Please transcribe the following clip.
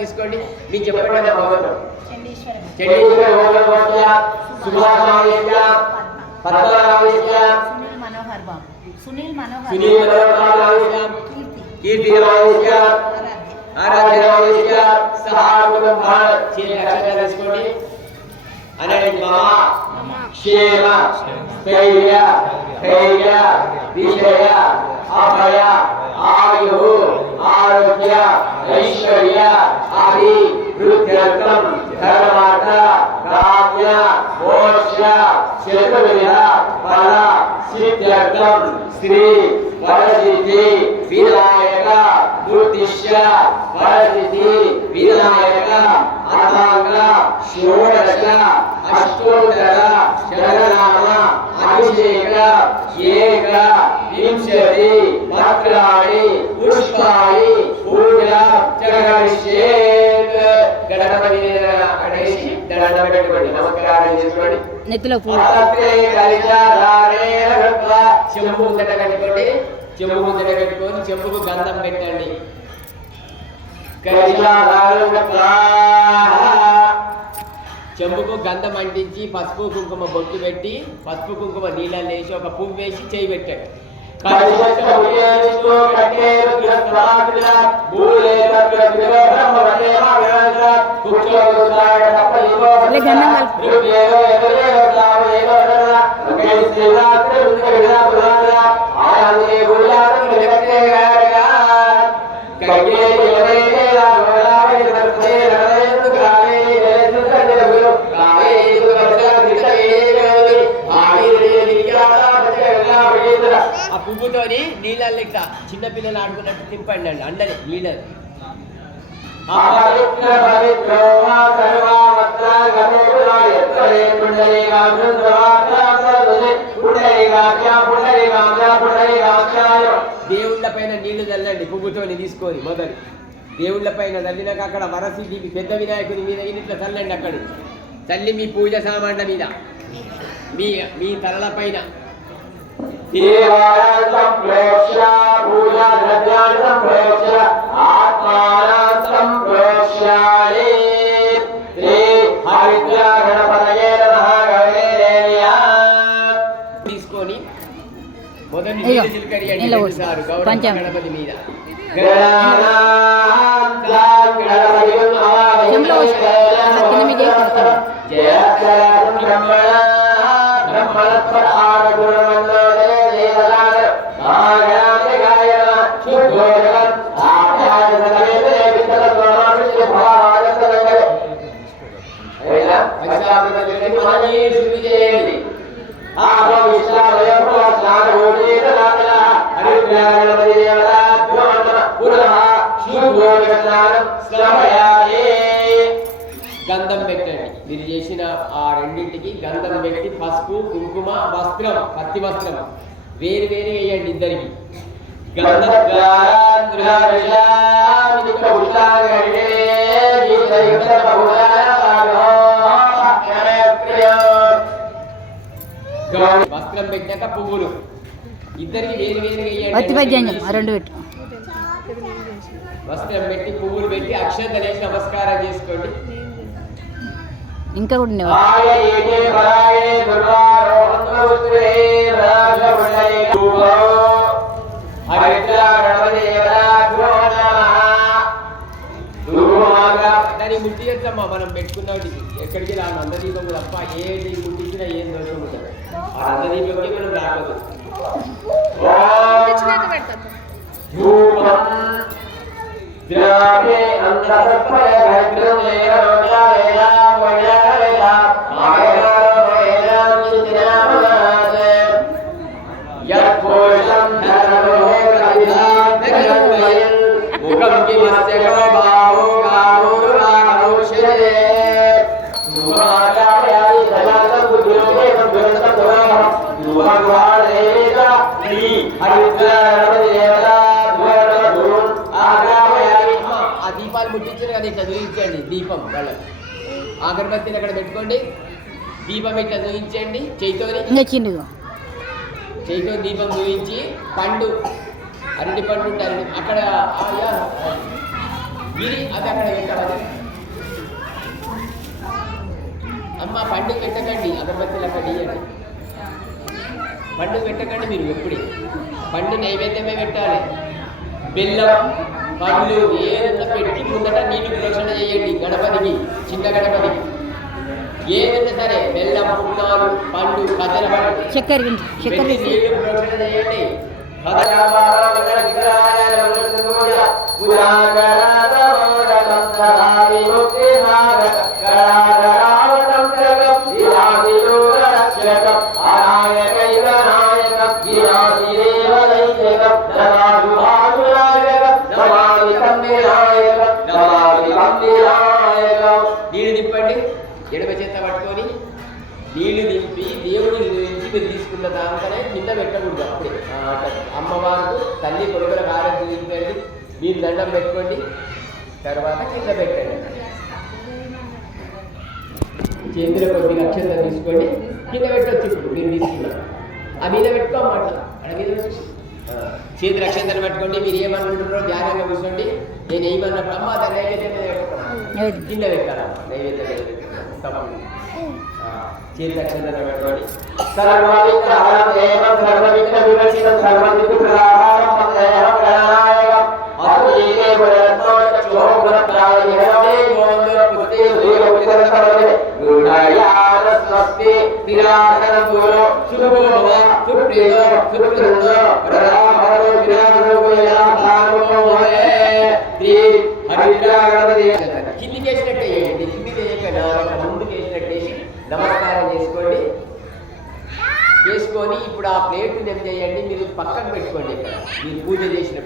తీసుకోండి. మీకు చెప్పండి సునీల్ కీర్తి తీసుకోండి. అనేది క్షేమ స్థైర్య ధైర్య విజయ అభయ ఆయు ఆరోగ్య ఐశ్వర్య అభివృద్ధ్యర్థం ధర్మార్థ కామ్య మోక్ష చతుర్విధ ఫల సిద్ధ్యర్థం శ్రీ వరసిద్ధి వినాయక జ్యోతిష్య వరసిద్ధి వినాయక అథాంగ షోడశ అష్టోత్తర శతనామ అభిషేక ఏక వింశతి పత్రాణి పుష్పాణి పూజ చకరిష్యేత్. గణపతి గణేష్ దండం పెట్టుకోండి, నమస్కారం చేసుకోండి. నెత్తిలో చెంబు ముందట కట్టుకోండి. చెంబు ముందట కట్టుకొని చెంబుకు గంధం పెట్టండి. చెంబుకు గంధం అంటించి పసుపు కుంకుమ బొట్టు పెట్టి పసుపు కుంకుమ నీళ్ళని వేసి ఒక పువ్వు వేసి చేయి పెట్టండి. ఆ పువ్వుతోని నీళ్ళల్లో ఇట్లా చిన్నపిల్లలు ఆడుకున్నట్టు తిప్పండి అండి అందరి నీళ్ళని. దేవుళ్ళ పైన నీళ్లు చల్లండి పువ్వుతోని తీసుకొని. మొదలు దేవుళ్ళ పైన చల్లినాక అక్కడ వరసిద్ధి పెద్ద వినాయకుని మీద ఇట్లా చల్లండి. అక్కడ చల్లి మీ పూజ సామాన్ల మీద మీ తలల పైన తీసుకొని మొదటి చిలకరియండి గణపతి మీద. గంధం పెట్టండి. మీరు చేసిన ఆ రెండింటికి గంధం పెట్టి పసుపు కుంకుమ వస్త్రం పత్తి వస్త్రం వేరు వేరు వేయండి ఇద్దరికి. వస్త్రం పెట్టాక పువ్వులు ఇద్దరికి వేరు వేరు వేయండి. వస్త్రం పెట్టి పువ్వులు పెట్టి అక్షంతలు వేసి నమస్కారం చేసుకోండి. ఇంకా కూడా దాన్ని ముట్టియచ్చమ్మా. మనం పెట్టుకున్నది ఎక్కడికి రాను అందదీపం తప్ప ఏది ముట్టించినా ఏం దోషం ఉంటుంది. ఆ అందదీపంకి మనం రాకదు. దీపాలు ముట్టించారు కదా, ఇట్లా చూపించండి. దీపం వాళ్ళకి అగరబత్తిని అక్కడ పెట్టుకోండి. దీపం ఇట్లా చూపించండి. చేయితో దీపం చూపించి పండు అరటి పండు ఉంటే అక్కడ గిరి అది అక్కడ పెట్టాలి. అమ్మ పండుగ పెట్టకండి, అగరబత్తులు అక్కడ ఇవ్వండి. పండుగ పెట్టకండి మీరు ఎప్పుడే. పండు నైవేద్యమే పెట్టాలి. బెల్లం పండ్లు ఏదైనా పెట్టి ముందట నీళ్లు ప్రోక్షణ చేయండి. గణపతికి, చిన్న గణపతికి ఏదైనా సరే బెల్లం, పుట్నాలు, పండు, కదల పండు చక్కెర పెట్టి నీళ్లు ప్రోక్షణ చేయండి. నీళ్ళు దింపండి. ఎడమ చేత పట్టుకొని నీళ్లు దింపి దేవుడిని నుంచి మీరు తీసుకున్న దాంతోనే కింద పెట్టకూడదు. అప్పుడే అమ్మవారు తల్లి కొడుకుల ఆరోగ్యం దింపండి. మీరు దండం పెట్టుకోండి, తర్వాత కింద పెట్టండి. చేతిలో కొద్దిగా అక్షంతలు తీసుకోండి, కింద పెట్టవచ్చు. ఇప్పుడు మీరు తీసుకున్నారు ఆ మీద పెట్టుకోమాట, అక్కడ మీద చేతులు అక్షంతలు పెట్టుకోండి. మీరు ఏమనుకుంటున్నారో ధ్యానంగా కూర్చోండి. నేను ఏమన్నప్పుడు అమ్మ దాని నైవేద్యం కింద పెట్టాలి. నైవేద్యం చేతులు అక్షంతలు పెట్టుకోండి. కిందికి వేసినట్టే చేయండి, కిందికి వేయకుండా ముందుకు వేసినట్టేసి నమస్కారం చేసుకోండి. చేసుకొని ఇప్పుడు ఆ ప్లేట్ని ఏం చేయండి, మీరు పక్కన పెట్టుకోండి. ఇక్కడ మీరు పూజ చేసిన